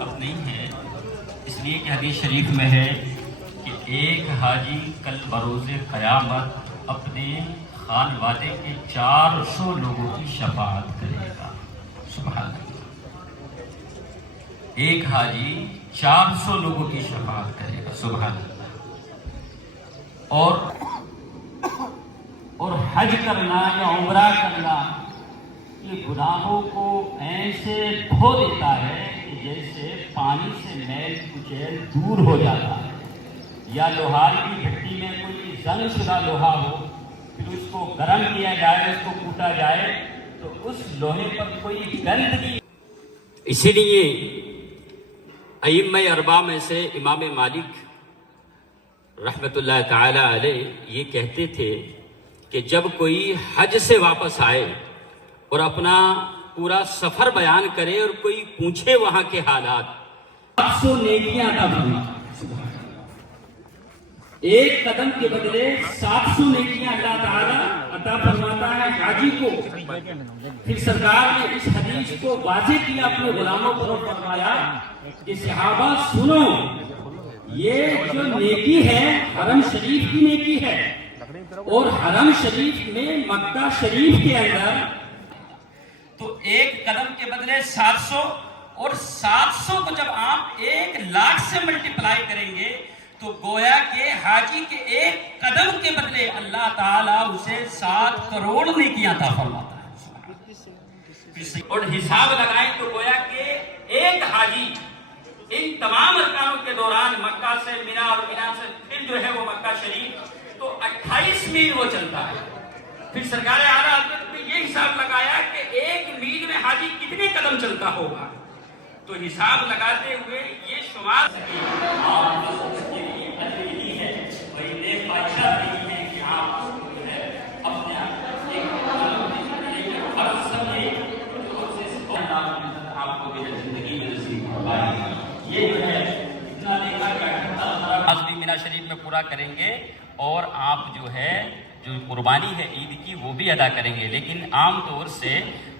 अब नहीं है, इसलिए कि हदीस शरीफ में है कि एक हाजी कल बरोज़े क़यामत अपने खानवादे के 400 लोगों की शफाअत करेगा। सुभान अल्लाह। एक हाजी 400 लोगों की शफाअत करेगा। सुभान अल्लाह। और हज करना या उम्रा करना ये गुनाहों को ऐसे धो देता है कि जैसे पानी से मैल कुचैल दूर हो जाता है, या लोहार की भट्टी में कोई जंग शुदा लोहा हो, फिर उसको गर्म किया जाए, उसको कूटा जाए तो उस लोहे पर कोई गंदगी। इसीलिए अइम्मा अरबा में से इमाम मालिक रहमतुल्लाह ताला अलैह ये कहते थे कि जब कोई हज से वापस आए और अपना पूरा सफर बयान करे और कोई पूछे वहां के हालात, 700 नेकियां अता फरमाता है। एक कदम के बदले 700 नेकियां अल्लाह ताला अता फरमाता है हाजी को। फिर सरकार ने इस हदीस को वाज़ेह किया अपने गुलामों पर और फरमाया कि सहाबा सुनो, ये जो नेकी है हरम शरीफ की नेकी है, और हरम शरीफ में मक्का शरीफ के अंदर तो एक कदम के बदले 700, और 700 को जब आप 1,00,000 से मल्टीप्लाई करेंगे तो गोया के हाजी के एक कदम के बदले अल्लाह ताला उसे 7 करोड़ नेकियां अता फरमाता है। और हिसाब लगाएं तो गोया के एक हाजी इन तमाम अरकानों के दौरान मक्का से मिना और मिना से फिर जो है वो मक्का शरीफ, तो 28 मील वो चलता है। फिर सरकार आला हज़रत ने ये हिसाब लगाया कि 1 मील में हाजी कितने कदम चलता होगा, तो हिसाब लगाते हुए ये शुमार ये जो है इतना देखा क्या मीना शरीफ में पूरा करेंगे, और आप जो है जो कुर्बानी है ईद की वो भी अदा करेंगे। लेकिन आम तौर से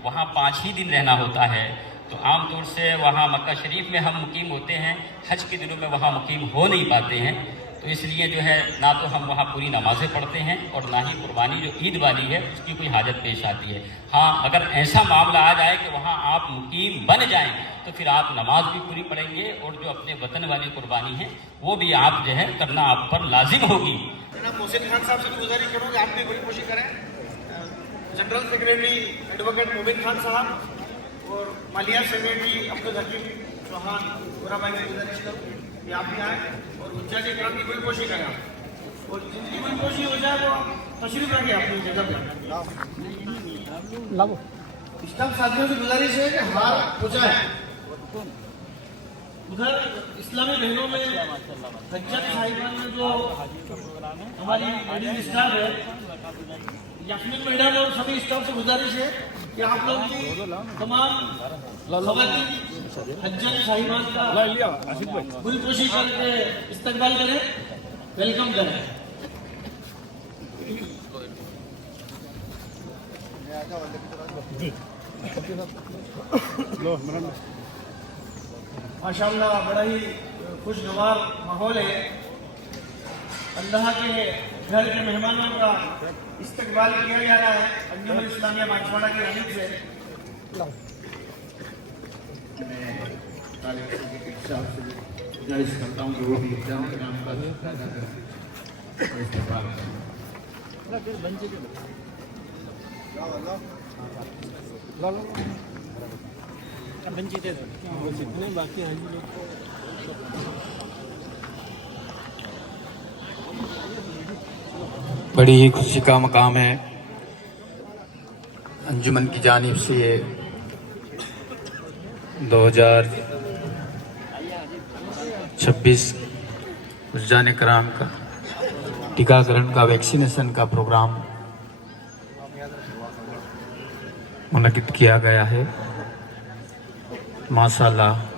वहाँ 5 ही दिन रहना होता है, तो आम तौर से वहाँ मक्का शरीफ में हम मुकीम होते हैं, हज के दिनों में वहाँ मुकीम हो नहीं पाते हैं, तो इसलिए जो है ना तो हम वहाँ पूरी नमाज़ें पढ़ते हैं और ना ही कुर्बानी जो ईद वाली है उसकी कोई हाजत पेश आती है। हाँ, अगर ऐसा मामला आ जाए कि वहाँ आप मुकीम बन जाएं तो फिर आप नमाज भी पूरी पढ़ेंगे, और जो अपने वतन वाली कुर्बानी है वो भी आप जो है करना आप पर लाजिम होगी। मोहसिन खान साहब से गुजारिश करूँगी आप भी बड़ी कोशिश करें। General secretary advocate Mobin Khan साहब और मालिया सेक्रेटरी अब्दुल हकीम चौहान पूरा भाई से गुजारिश करूँ कि आप भी आए और उज्जा जी कराने की कोई कोशिश करें, और जिनकी कोई कोशिश हो जाए वो तशरीफ रखें अपनी जगह पे। इस्लाम साथियों से गुजारिश है कि हार हो जाए। उधर इस्लामी बहनों में हज्जत साहिबान में जो हमारी लेडीज स्टाफ है, यास्मीन मैडम और सभी स्टाफ से गुजारिश है कि आप लोग की तमाम खवातीन हज्जत साहिबान का पूरी कोशिश करके इस्तकबाल करें, वेलकम करें। माशाअल्लाह बड़ा ही खुशगवार माहौल है। अल्लाह के घर के मेहमानों का इस्तकबाल किया जा रहा है अंजुमन इस्लामिया माछवाड़ा की जानिब से। मैं गुजारिश करता हूँ कि वो भी एग्जाम के नाम का बड़ी ही खुशी का मकाम है। अंजुमन की जानिब से 2026 रुझान कराम का टीकाकरण का वैक्सीनेशन का प्रोग्राम मुनक़िद किया गया है। माशाअल्लाह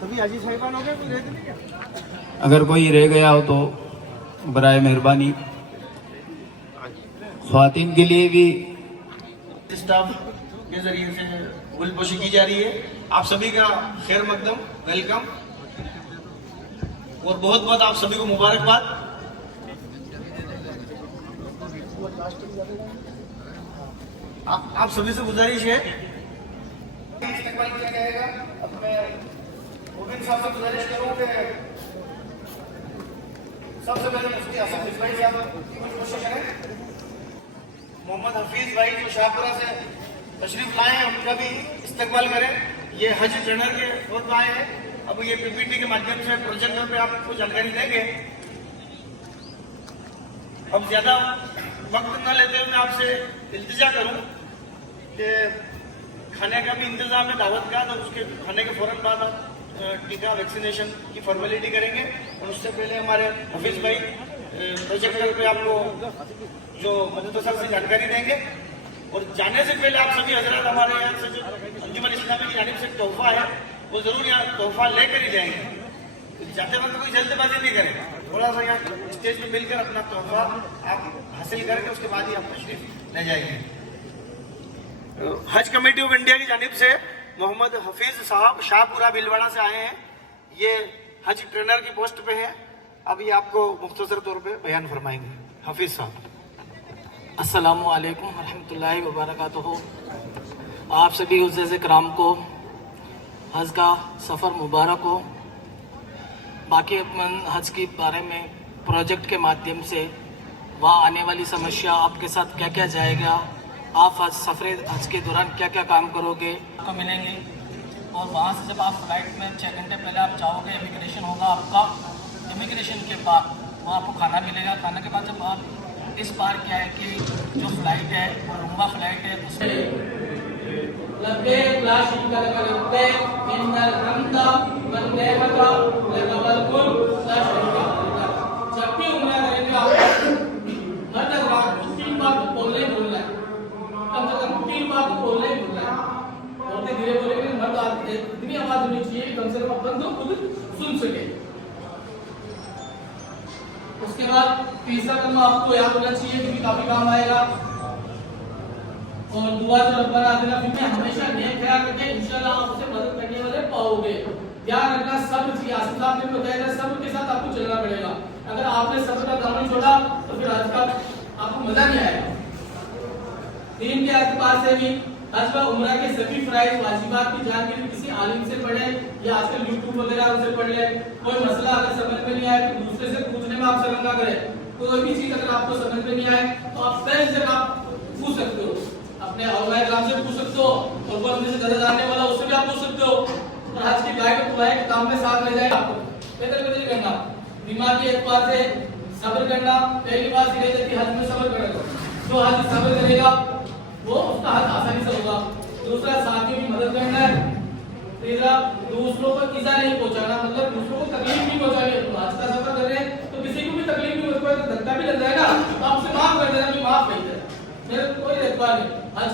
सभी हाजी साहिबान हो गए, कोई रह नहीं गया? अगर कोई रह गया हो तो बराए मेहरबानी ख्वातीन के लिए भी स्टाफ के जरिए से गुलपोशी की जा रही है। आप सभी का खैर मकदम, वेलकम और बहुत बहुत आप सभी को मुबारकबाद। आप सभी से गुजारिश है इस्तेमाल किया जाएगा। अब मैं मोबिन साहब से गुजारिश करूं कि सबसे पहले मुफ्ती हसन रिजवाई साहब की कुछ कोशिश करें। मोहम्मद हफीज भाई जो शाहपुरा से तशरीफ लाए हैं उनका भी इस्तेमाल करें। ये हज ट्रेनर के तौर पर आए हैं। अब ये पीपीटी के माध्यम से प्रोजेक्टर पे आपको जानकारी देंगे। अब ज्यादा वक्त न लेते हुए मैं आपसे इल्तिजा करूं कि खाने का भी इंतजाम है, दावत का, तो उसके खाने के फौरन बाद आप टीका वैक्सीनेशन की फॉर्मेलिटी करेंगे और उससे पहले हमारे हफीज भाई प्रोजेक्टर पे आपको जो मुख्तसर से जानकारी देंगे। और जाने से पहले आप सभी हजरत हमारे यहाँ से जो अंजुमन इस्लामी की जानिब से तोहफा है वो जरूर यहाँ तोहफा लेकर ही जाएंगे। जाते वक्त कोई जल्दबाजी नहीं करें, थोड़ा सा यहाँ स्टेज पे मिलकर अपना तोहफा आप हासिल करके उसके बाद ही आप तशरीफ ले जाएंगे। हज कमेटी ऑफ इंडिया की जानिब से मोहम्मद हफीज साहब शाहपुरा भीलवाड़ा से आए हैं। ये हज ट्रेनर की पोस्ट पे है। अब ये आपको मुख्तसर तौर पे बयान फरमाएंगे। हफीज साहब। अस्सलामु अलैकुम रहमतुल्लाहि व बरकातुहू। आप सभी उज़्ज़ाज़ कराम को हज का सफ़र मुबारक हो। बाकी अपन हज के बारे में प्रोजेक्ट के माध्यम से वहाँ आने वाली समस्या, आपके साथ क्या क्या जाएगा, आप हज सफ़र हज के दौरान क्या क्या काम करोगे आपको मिलेंगे। और वहाँ से जब आप फ्लाइट में 6 घंटे पहले आप जाओगे, इमिग्रेशन होगा आपका। इमिग्रेशन के बाद वहाँ आपको खाना मिलेगा। खाने के बाद जब आप इस बार क्या है कि जो फ्लाइट है वो लंबा फ्लाइट है, उसमें जब भी उम्रा करेंगे आप हर दरबार 3 बार बोलने बोलना है, कम से कम 3 बार बोलने बोलना है। बोलते धीरे बोलेंगे, मर्द इतनी आवाज होनी चाहिए कि कम से कम अपन तो खुद सुन सके। उसके बाद तीसरा कलमा आपको याद होना चाहिए क्योंकि काफी काम आएगा। और दुआ जो रब्बना आतिना फिल हमेशा नेक ख्याल रखें, इंशाल्लाह आप उसे मदद करने वाले पाओगे। ध्यान रखना सब्र चाहिए। आसिफ साहब ने बताया सब्र के साथ आपको चलना पड़ेगा। अगर आपने सब्र का दामन छोड़ा तो फिर आज का आपको मजा नहीं आएगा। दीन के एतबार से भी हज व उम्रा के सभी फराइज वाजिबात की जानकारी किसी आलिम से पढ़े या आजकल यूट्यूब वगैरह उनसे पढ़ ले। कोई मसला अगर समझ में नहीं आए तो दूसरे से पूछने में आप शर्म ना करें। कोई भी चीज अगर आपको समझ में नहीं आए तो आप फैज से आप पूछ सकते हो, अपने औलाद राम से पूछ सकते हो, और कोई अपने से ज्यादा जानने वाला उससे भी आप पूछ सकते हो। और आज की गाइड तो है कि काम में साथ ले जाएगा। आपको पैदल करना, दिमागी एतबार से सब्र करना। पहली बात ये है कि हज में सब्र करेगा, जो हज सब्र करेगा वो उसका हज आसानी से होगा। दूसरा साथियों की मदद करना है। तीसरा दूसरों को ईजा नहीं पहुंचाना, मतलब दूसरों को तकलीफ नहीं पहुंचानी। तो आज का सफर कर रहे हैं तो किसी को भी तकलीफ नहीं हो, धक्का भी लग जाएगा तो आपसे माफ कर देना, माफ नहीं है, मेरा कोई एतबार नहीं।